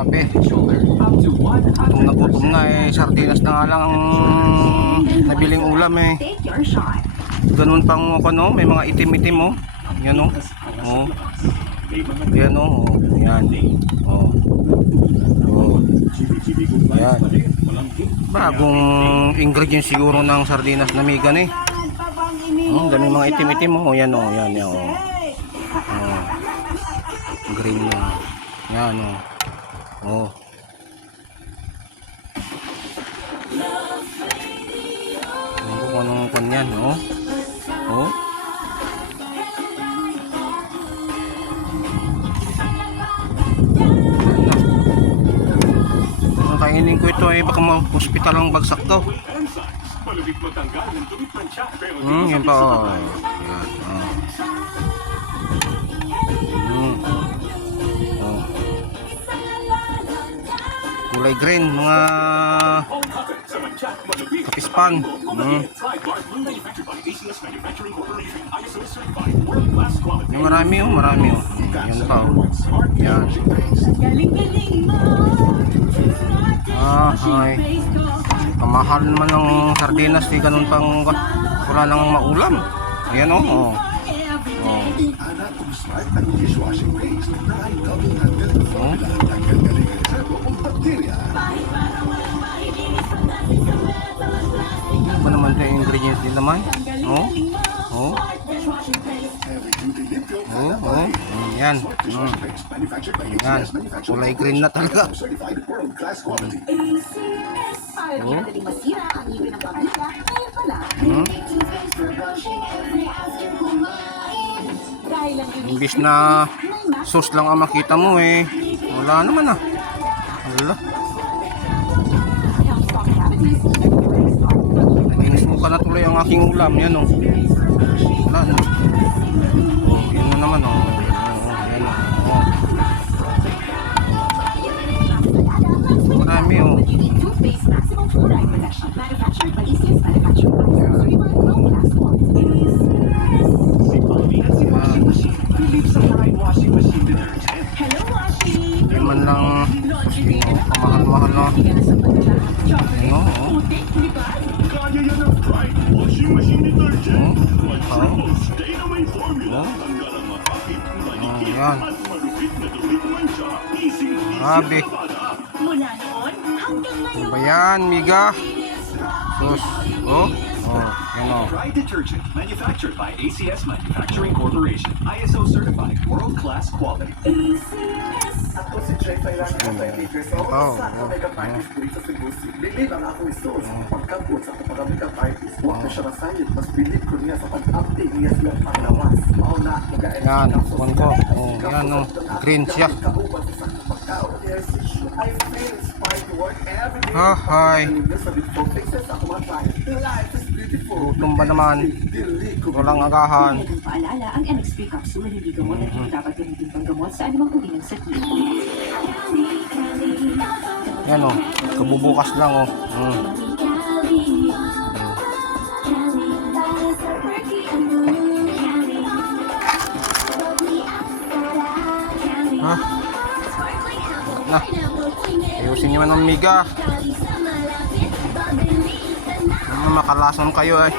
Grabe. Gutom na gutom na eh. Sardinas na nga lang ang nabiling ulam eh. Ganun pang ano, may mga itim-itim oh. Yan oh. Oh. Yan oh. Yan. Oh. Oh. Yan. Bagong ingredients siguro ng sardinas na migan eh. Daming mga itim-itim oh. Yan oh. Yan yan oh. Oh. Green yan. Yan oh. Oh. Anong kanyan oh. Oh. Kainin ko ito eh, baka ma-hospital ang bagsak to. Yan pa oh. Yan, oh. Oh. Kulay green, mga kapispan. Yung marami oh, marami oh. Yan pa oh. Yan. Ay. Kamahal naman ng sardinas, di ganun pang wala nang maulam. Ayan oh. Oh. Oh. Ano ba naman ito yung ingredients din naman? Oh. Oh. Oh. Oh. Yan. Yan. Kulay green na talaga. Oh. Imbis na sauce lang ang makita mo eh. Wala naman ah. Wala. Naginis mo ka na tuloy ang aking ulam. Yan oh. Wala na. Oh, yun na naman oh. Yan oh. Marami oh. Hindi man lang mahal-mahal na. Ano oh. Yan. Grabe. Ano ba yan, miga? Sus. Oh. Oh. Yan oh. Dry detergent manufactured by ACS Manufacturing Corporation. ISO certified world-class quality. Ako si Jay Failan ng 20 years old. Sa ako may kapanis dito sa Cebu City. Believe ang ako iso sa pagkabot sa pagkabot artist. Huwag na siya nasayod. Mas believe ko niya sa pag-update niya silang panglawas. Mauna, mag-aayos. Yan. Kuwan ko. Oh. Yan oh. Green siya. I feel inspired to work every day. Hi. Life is beautiful. Gutom ba naman? Walang agahan. Paalala, ang NXP capsule ay hindi gamot at hindi dapat gamitin pang gamot sa anumang uri ng sakit. Yan o, kabubukas lang o. Ha? Na, ayusin nyo man ang miga. Makalason kayo eh.